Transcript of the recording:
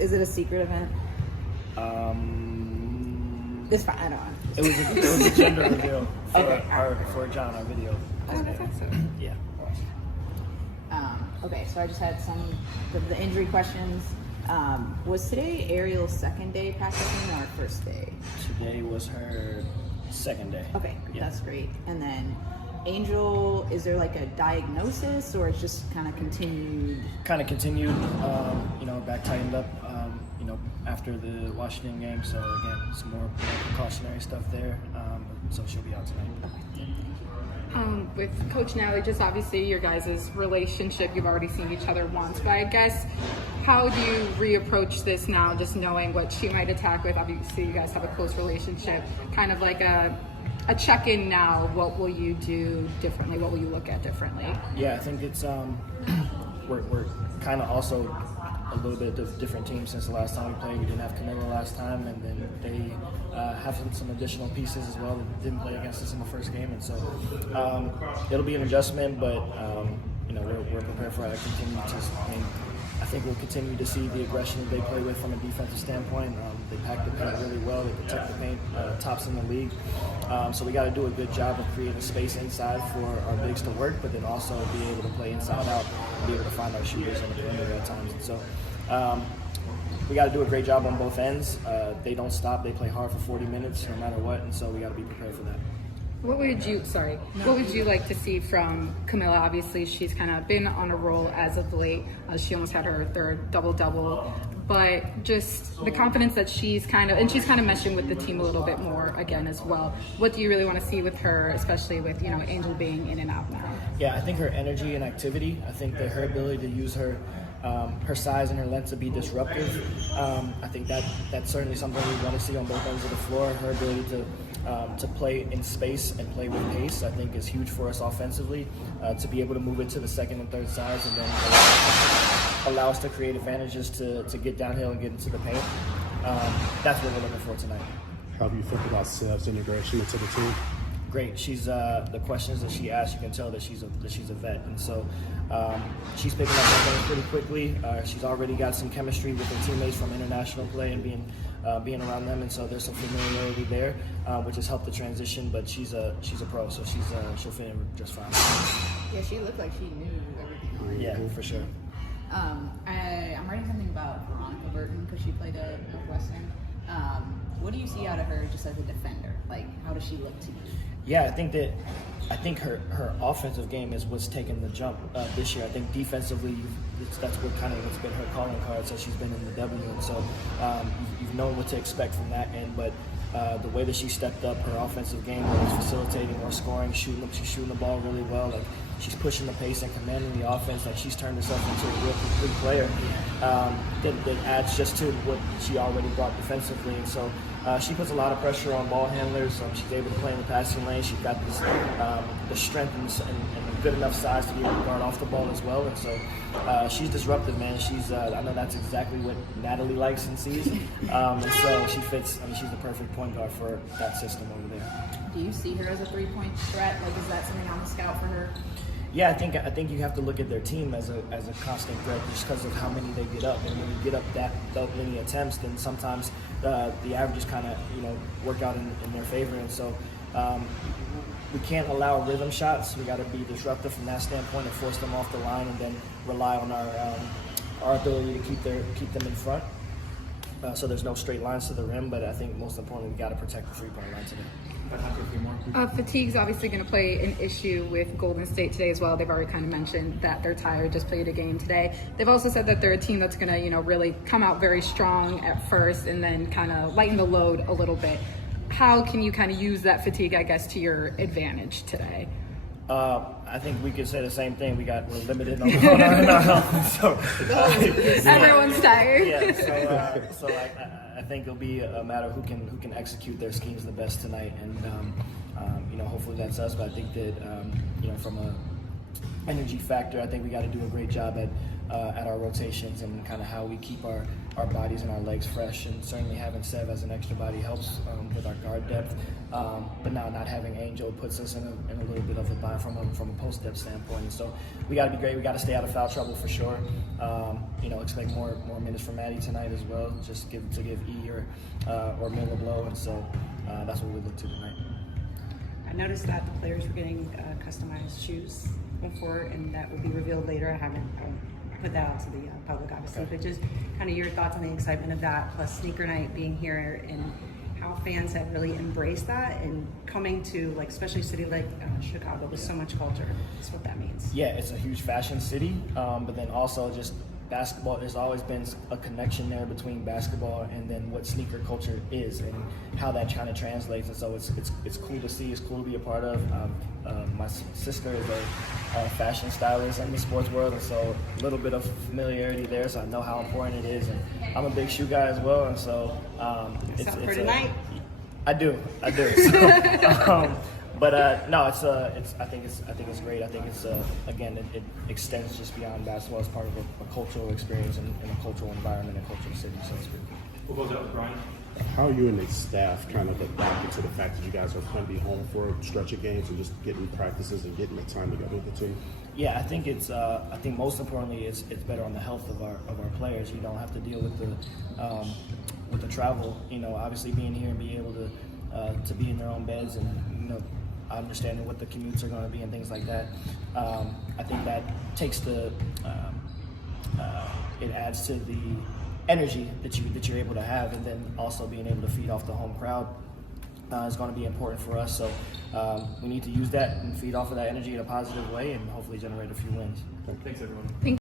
Is it a secret event? It's fine. I don't know. It was a gender reveal for, Okay. for John, our video. Oh, that's awesome. Yeah. Okay, so I just had some of the injury questions. Was today Ariel's second day practicing or first day? Today was her second day. Okay, Yeah. that's great. And then Angel, is there like a diagnosis or it's just kind of continued? Kind of continued, back tightened up, after the Washington game. So again, some more precautionary stuff there. So she'll be out tonight. With Coach Nally, just obviously your guys' relationship, you've already seen each other once, but I guess how do you reapproach this now, just knowing what she might attack with? Obviously you guys have a close relationship, kind of like a check-in now. What will you do differently? What will you look at differently? Yeah, I think it's we're kind of also a little bit of different team since the last time we played. We didn't have Camilla last time, and then they have some additional pieces as well that didn't play against us in the first game, and so it'll be an adjustment, but we're prepared for it to continue to. I think we'll continue to see the aggression that they play with from a defensive standpoint. They pack the paint really well. They protect the paint, tops in the league. So we got to do a good job of creating space inside for our bigs to work, but then also be able to play inside out and be able to find our shooters on the perimeter at times. And so we got to do a great job on both ends. They don't stop. They play hard for 40 minutes no matter what, and so we got to be prepared for that. What would you like to see from Camilla? Obviously, she's kind of been on a roll as of late. She almost had her third double-double, but just the confidence that she's kind of meshing with the team a little bit more again as well. What do you really want to see with her, especially with Angel being in and out now? Yeah, I think her energy and activity. I think that her ability to use her size and her length to be disruptive. I think that's certainly something we want to see on both ends of the floor. Her ability to play in space and play with pace, I think, is huge for us offensively. To be able to move it to the second and third sides and then allow us to create advantages to get downhill and get into the paint. That's what we're looking for tonight. How do you think about Sev's integration into the team? Great. She's the questions that she asks, you can tell that she's a vet, and so she's picking up the game pretty quickly. She's already got some chemistry with her teammates from international play and being around them, and so there's some familiarity there, which has helped the transition. But she's a pro, so she'll fit in just fine. Yeah, she looked like she knew everything already. Yeah, for sure. I'm writing something about Veronica Burton because she played at Northwestern. What do you see out of her just as a defender? Like, how does she look to you? Yeah, I think her offensive game is what's taken the jump this year. I think defensively, that's what's been her calling card since she's been in the W, and so you've known what to expect from that end. But the way that she stepped up her offensive game, whether it's facilitating or scoring, she's shooting the ball really well. Like, she's pushing the pace and commanding the offense. Like, she's turned herself into a real complete player that adds just to what she already brought defensively. And so she puts a lot of pressure on ball handlers. She's able to play in the passing lane. She's got this the strength and good enough size to be able to guard off the ball as well. And so she's disruptive, man. I know that's exactly what Natalie likes and sees. And so she fits. I mean, she's the perfect point guard for that system over there. Do you see her as a three-point threat? Like, is that something on the scout for her? Yeah, I think you have to look at their team as a constant threat just because of how many they get up. And when you get up that many attempts, then sometimes the averages kind of work out in their favor. And so we can't allow rhythm shots. We got to be disruptive from that standpoint and force them off the line, and then rely on our ability to keep them in front. So there's no straight lines to the rim, but I think most importantly, we got to protect the three-point line today. Fatigue's obviously going to play an issue with Golden State today as well. They've already kind of mentioned that they're tired, just played a game today. They've also said that they're a team that's going to, really come out very strong at first and then kind of lighten the load a little bit. How can you kind of use that fatigue, I guess, to your advantage today? I think we could say the same thing. We're limited on our health, so everyone's tired. Yeah, so I think it'll be a matter of who can execute their schemes the best tonight, and hopefully that's us. But I think that from a energy factor, I think we got to do a great job at our rotations and kind of how we keep our our bodies and our legs fresh, and certainly having Sev as an extra body helps with our guard depth. But now not having Angel puts us in a little bit of a bind from a post depth standpoint. And so we got to be great. We got to stay out of foul trouble for sure. Expect more minutes from Maddie tonight as well, just to give E or Mill a blow, and so that's what we look to tonight. I noticed that the players were getting customized shoes before, and that will be revealed later. I haven't put that out to the public, obviously, Okay. but just kind of your thoughts on the excitement of that, plus sneaker night being here, and how fans have really embraced that and coming to, like, especially a city like Chicago with so much culture. That's what that means. Yeah, it's a huge fashion city, but then also just basketball. There's always been a connection there between basketball and then what sneaker culture is and how that kind of translates. And so it's cool to see. It's cool to be a part of. My sister is a fashion stylist in the sports world, and so a little bit of familiarity there. So I know how important it is, and I'm a big shoe guy as well. And so It's up for tonight. I do. So, but no, I think it's great. I think it's again, it extends just beyond basketball. It's part of a cultural experience and a cultural environment and cultural city. So it's pretty cool. We'll close out with Brian. How are you and the staff kind of adapting to the fact that you guys are going to be home for a stretch of games and just getting practices and getting the time together with the team? Yeah, I think it's. I think most importantly, it's better on the health of our players. You don't have to deal with the travel. Obviously being here and being able to be in their own beds and understanding what the commutes are going to be and things like that. I think that takes it adds to the energy that you're able to have, and then also being able to feed off the home crowd is going to be important for us. So we need to use that and feed off of that energy in a positive way, and hopefully generate a few wins. Thanks, everyone.